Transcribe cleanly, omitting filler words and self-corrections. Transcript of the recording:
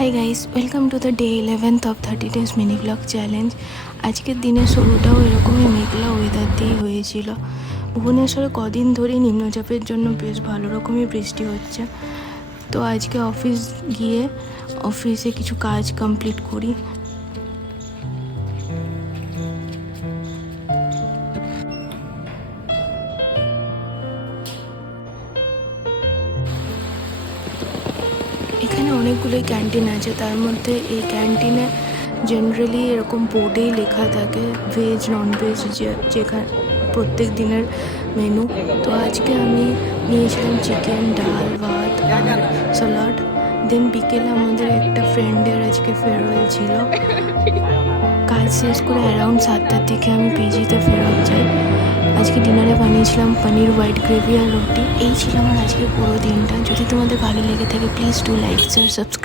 Hi guys, welcome to the day 11th of 30 days mini blog challenge. আজকের দিনের শুরুটাও এরকমই মেঘলা weather দিয়েই হয়েছিল। ভুবনেশ্বরে কদিন ধরেই নিম্নচাপের জন্য বেশ ভালো রকমই বৃষ্টি হচ্ছে। তো আজকে অফিস গিয়ে অফিসে কিছু কাজ কমপ্লিট করি। এখানে অনেকগুলোই ক্যান্টিন আছে, তার মধ্যে এই ক্যান্টিনে জেনারেলি এরকম বোর্ডেই লেখা থাকে ভেজ নন ভেজ যেখানে প্রত্যেক দিনের মেনু। তো আজকে আমি নিয়েছিলাম চিকেন, ডাল, ভাত আর স্যালাড। দেন বিকেলে আমাদের একটা ফ্রেন্ডের আজকে ফেয়ারওয়েল ছিল। কাজ শেষ করে অ্যারাউন্ড 7টার দিকে আমি পিজিতে ফেরত যাই। আজকে ডিনারে বানিয়েছিলাম পনির, হোয়াইট গ্রেভি আর রুটি। এই ছিল আমার আজকে পুরো দিনটা। যদি তোমাদের ভালো লেগে থাকে please do like, share, subscribe.